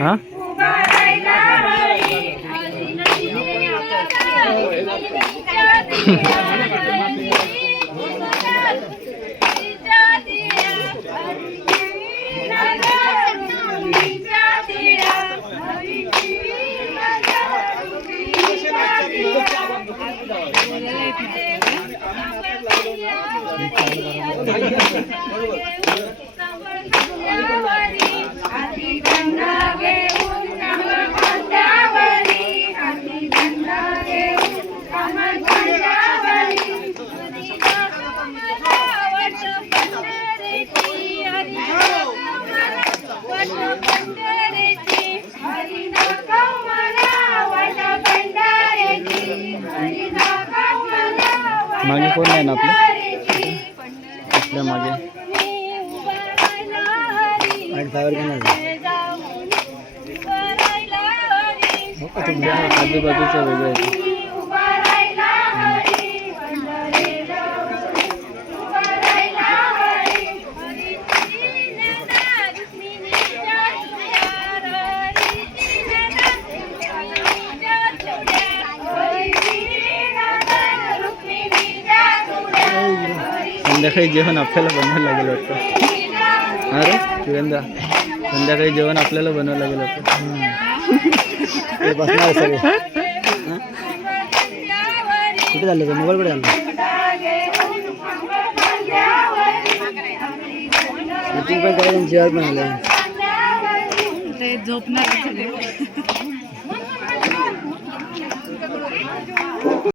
हाँ मागे कोण आहे ना आपल्या मागे आजूबाजूचं वेगळं आहे. संध्याकाळी जेवण आपल्याला बनवायला लागेल वाटतं. अरे किरणदा संध्याकाळी जेवण आपल्याला बनवायला लागेल वाटतं. बसणार सगळे कुठे झालं तर मोबाईल कुठे झालं शूटिंग पण करायचं जेवण पण आलं झोपणार.